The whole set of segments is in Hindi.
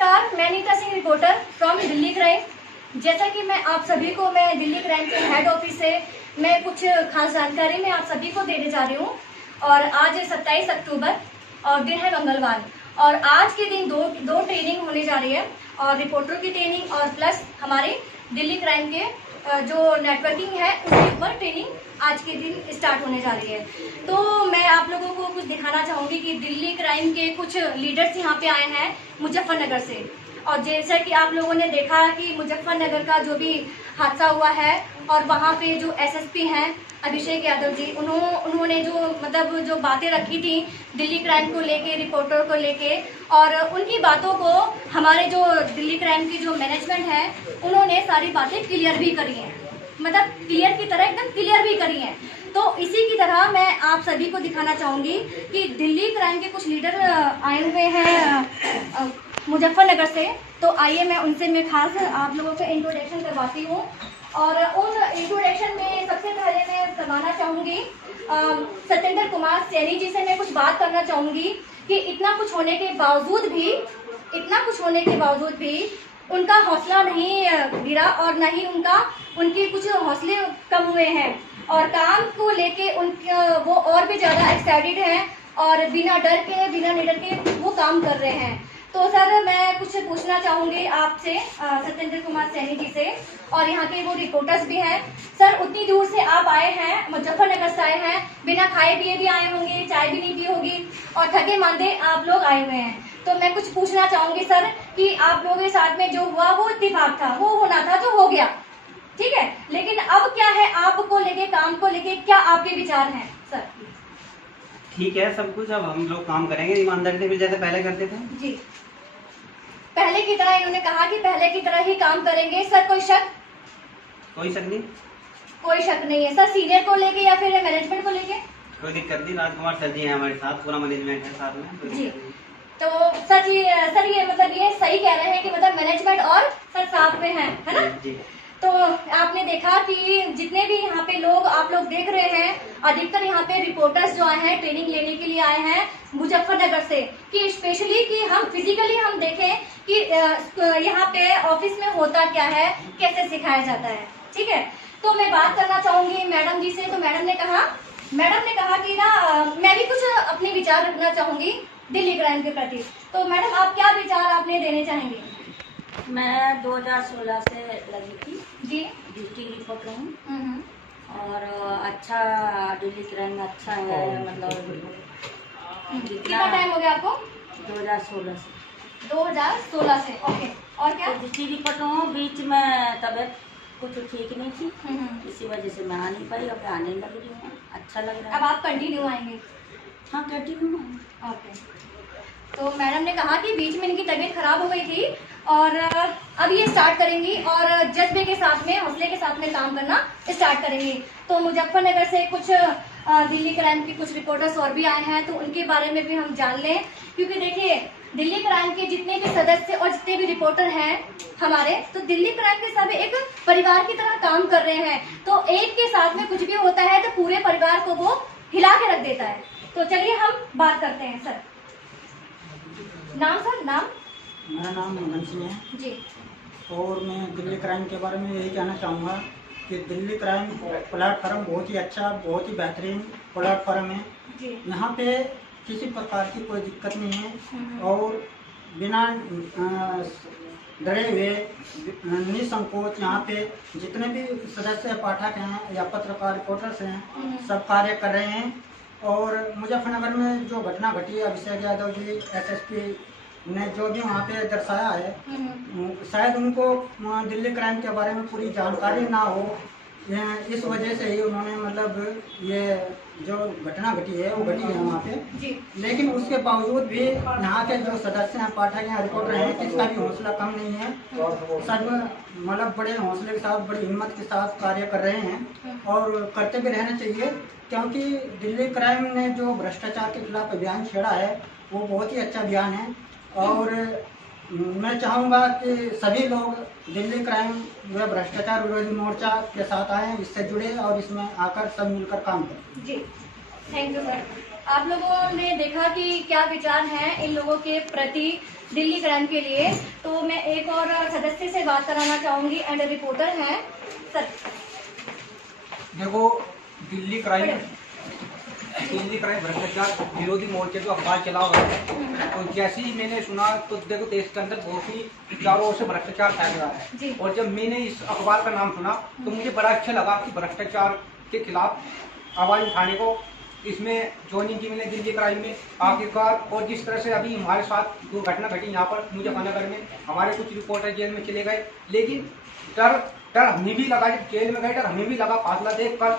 नमस्कार, मैं Neeta Singh reporter from Delhi crime. जैसा कि मैं आप सभी को मैं दिल्ली क्राइम के हेड ऑफिस से मैं कुछ खास जानकारी मैं आप सभी को देने जा रही हूँ। और आज 27 अक्टूबर और दिन है मंगलवार, और आज के दिन दो ट्रेनिंग होने जा रही है, और रिपोर्टरों की ट्रेनिंग और प्लस हमारे दिल्ली क्राइम के जो नेटवर्किंग है उसके ऊपर ट्रेनिंग आज के दिन स्टार्ट होने जा रही है। तो मैं आप लोगों को कुछ दिखाना चाहूंगी कि दिल्ली क्राइम के कुछ लीडर्स यहाँ पे आए हैं मुजफ्फरनगर से। और जैसा कि आप लोगों ने देखा कि मुजफ्फरनगर का जो भी हादसा हुआ है, और वहाँ पे जो एसएसपी हैं अभिषेक यादव जी, उन्होंने जो बातें रखी थी दिल्ली क्राइम को लेके, रिपोर्टर को लेके, और उनकी बातों को हमारे जो दिल्ली क्राइम की जो मैनेजमेंट है उन्होंने सारी बातें क्लियर भी करी हैं, मतलब क्लियर की तरह एकदम क्लियर भी करी हैं। तो इसी की तरह मैं आप सभी को दिखाना चाहूंगी कि दिल्ली क्राइम के कुछ लीडर आए हुए हैं मुजफ्फरनगर से। तो आइए मैं खास आप लोगों को इंट्रोडक्शन करवाती हूँ। और उन इंट्रोडक्शन में सबसे पहले मैं करवाना चाहूंगी सत्येंद्र कुमार सैनी जी से। मैं कुछ बात करना चाहूंगी कि इतना कुछ होने के बावजूद भी उनका हौसला नहीं गिरा, और न ही उनके कुछ हौसले कम हुए हैं, और काम को लेके वो और भी ज्यादा एक्साइटेड हैं, और बिना डर के बिना निडर के वो काम कर रहे हैं। तो सर मैं कुछ पूछना चाहूंगी आपसे, सत्येंद्र कुमार सैनी जी से, और यहाँ के वो रिपोर्टर्स भी हैं। सर उतनी दूर से आप आए हैं, मुजफ्फरनगर से आए हैं, बिना खाए पिए भी आए होंगे, चाय भी नहीं पी होगी, और थके मांदे आप लोग आए हुए हैं। तो मैं कुछ पूछना चाहूंगी सर कि आप लोगों के साथ में जो हुआ वो इत्तेफाक था, वो होना था जो हो गया, ठीक है, लेकिन अब क्या है, आपको लेके, काम को लेके क्या आपके विचार हैं सर? ठीक है सब कुछ, अब हम लोग काम करेंगे ईमानदारी से, जैसे पहले करते थे जी। पहले की तरह इन्होंने कहा कि पहले की तरह ही काम करेंगे। सर कोई शक? कोई शक नहीं, कोई शक नहीं है सर, सीनियर को लेके या फिर मैनेजमेंट को लेके? कोई दिक्कत नहीं। राजकुमार सर जी हैं हमारे साथ, पूरा मैनेजमेंट है साथ में जी। तो सर ये मतलब ये सही कह रहे हैं कि मतलब मैनेजमेंट और सर साथ में है ना? जी। तो आपने देखा कि जितने भी यहाँ पे लोग आप लोग देख रहे हैं, अधिकतर यहाँ पे रिपोर्टर्स जो आए हैं ट्रेनिंग लेने के लिए आए हैं मुजफ्फरनगर से, कि स्पेशली कि हम फिजिकली हम देखें कि यहाँ पे ऑफिस में होता क्या है, कैसे सिखाया जाता है, ठीक है। तो मैं बात करना चाहूंगी मैडम जी से। तो मैडम ने कहा कि ना मैं भी कुछ अपने विचार रखना चाहूंगी दिल्ली क्राइम के प्रति। तो मैडम आप क्या विचार आपने देने चाहेंगे? मैं 2016 से लगी थी जी, डिस्ट्रिक्ट रिपोर्टर हूँ, और अच्छा दिल्ली क्राइम में अच्छा है, मतलब कितना टाइम हो गया आपको? 2016 से। 2016 से, ओके। और क्या? तो डिस्ट्रिक्ट रिपोर्टर हूँ, बीच में तबीयत कुछ ठीक नहीं थी, इसी वजह से मैं आ नहीं पाई, और आने लग रही हूँ, अच्छा लग रहा है। अब आप कंटिन्यू आएंगे? हाँ कंटिन्यू। ओके। तो मैडम ने कहा कि बीच में इनकी तबीयत खराब हो गई थी, और अब ये स्टार्ट करेंगी, और जज्बे के साथ में, हौसले के साथ में काम करना स्टार्ट करेंगी। तो मुजफ्फरनगर से कुछ दिल्ली क्राइम के कुछ रिपोर्टर्स और भी आए हैं, तो उनके बारे में भी हम जान लें, क्योंकि देखिए दिल्ली क्राइम के जितने भी सदस्य और जितने भी रिपोर्टर हैं हमारे, तो दिल्ली क्राइम के सभी एक परिवार की तरह काम कर रहे हैं। तो एक के साथ में कुछ भी होता है तो पूरे परिवार को वो हिला के रख देता है। तो चलिए हम बात करते हैं। सर नाम? सर नाम? मेरा नाम मनन सिंह है जी। और मैं दिल्ली क्राइम के बारे में यही कहना चाहूँगा कि दिल्ली क्राइम प्लेटफॉर्म बहुत ही अच्छा, बहुत ही बेहतरीन प्लेटफॉर्म है। यहाँ पे किसी प्रकार की कोई दिक्कत नहीं है, और बिना डरे हुए निसंकोच यहाँ पे जितने भी सदस्य, पाठक हैं या पत्रकार, रिपोर्टर्स हैं, सब कार्य कर रहे हैं। और मुजफ्फरनगर में जो घटना घटी है, अभिषेक यादव जी एसएसपी ने जो भी वहाँ पे दर्शाया है, शायद उनको दिल्ली क्राइम के बारे में पूरी जानकारी ना हो, इस वजह से ही उन्होंने मतलब ये जो घटना घटी है वो घटी है वहाँ पे। लेकिन उसके बावजूद भी यहाँ के जो सदस्य हैं, पाठक हैं, रिपोर्टर हैं, किसका भी हौसला कम नहीं है। सब मतलब बड़े हौसले के साथ, बड़ी हिम्मत के साथ कार्य कर रहे हैं, और करते भी रहना चाहिए, क्योंकि दिल्ली क्राइम ने जो भ्रष्टाचार के खिलाफ अभियान छेड़ा है वो बहुत ही अच्छा अभियान है। और मैं चाहूँगा कि सभी लोग दिल्ली क्राइम व भ्रष्टाचार विरोधी मोर्चा के साथ आएँ, इससे जुड़े और इसमें आकर सब मिलकर काम करें। जी, थैंक यू सर। आप लोगों ने देखा कि क्या विचार हैं इन लोगों के प्रति दिल्ली क्राइम के लिए। तो मैं एक और सदस्य से बात कराना चाहूंगी एंड रिपोर्टर हैं सर। देखो दिल्ली क्राइम भ्रष्टाचार विरोधी मोर्चे जो अखबार चला हुआ है, तो जैसे ही मैंने सुना तो देखो देश के अंदर बहुत ही चारों ओर से भ्रष्टाचार फैल रहा है। और जब मैंने इस अखबार का नाम सुना तो मुझे बड़ा अच्छा लगा कि भ्रष्टाचार के खिलाफ आवाज उठाने को इसमें ज्वाइनिंग की मैंने दिल्ली क्राइम में आखिरकार। और जिस तरह से अभी हमारे साथ जो घटना घटी यहाँ पर मुजफ्फरनगर में, हमारे कुछ रिपोर्टर जेल में चले गए, लेकिन डर हमें भी लगा, जब जेल में गए डर हमें भी लगा फासला देखकर,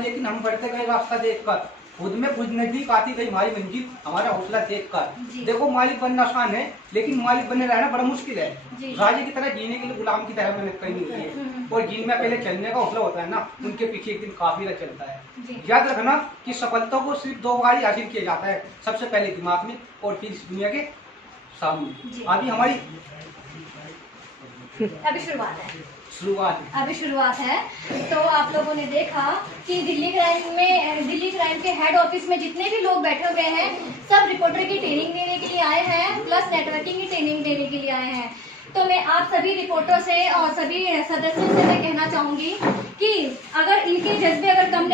लेकिन हम बढ़ते गए रास्ता देखकर, खुद में खुद नजदीक आती गई हमारी मंजिल, हमारा हौसला देखकर। देखो मालिक बनना आसान है, लेकिन मालिक बने रहना बड़ा मुश्किल है। राजे की तरह जीने के लिए गुलाम की तरह मैंने कही हुई है। और जिनमें पहले चलने का हौसला होता है ना, उनके पीछे एक दिन काफिला चलता है। याद रखना कि सफलता को सिर्फ 2 बार ही हासिल किया जाता है, सबसे पहले दिमाग में और फिर इस दुनिया के सामने। अभी हमारी अभी शुरुआत है। तो आप लोगों ने देखा कि दिल्ली क्राइम के हेड ऑफिस में जितने भी लोग बैठे हुए हैं, सब रिपोर्टर की ट्रेनिंग लेने के लिए आए हैं, प्लस नेटवर्किंग की ट्रेनिंग लेने के लिए आए हैं। तो मैं आप सभी रिपोर्टर से और सभी सदस्यों से मैं कहना चाहूंगी कि अगर इनके जज्बे अगर कम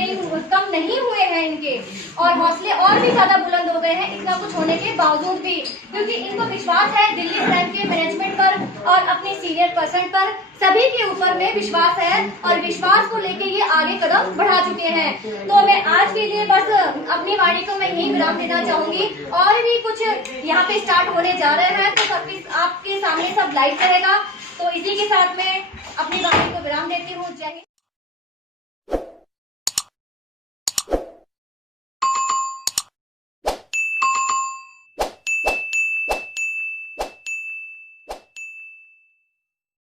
नहीं हुए हैं इनके, और हौसले और भी ज्यादा बुलंद हो गए हैं इतना कुछ होने के बावजूद भी, क्योंकि इनको विश्वास है दिल्ली क्राइम के मैनेजमेंट पर और अपने सीनियर पर्सन पर, सभी के ऊपर में विश्वास है और विश्वास को लेके ये आगे कदम बढ़ा चुके हैं। तो मैं आज के लिए बस अपनी वाणी को मैं यही विराम देना चाहूंगी। और भी कुछ यहाँ पे स्टार्ट होने जा रहे हैं, तो आपके सामने सब लाइव रहेगा। तो इसी के साथ में अपनी वाणी को विराम देती हूँ। जय हिंद।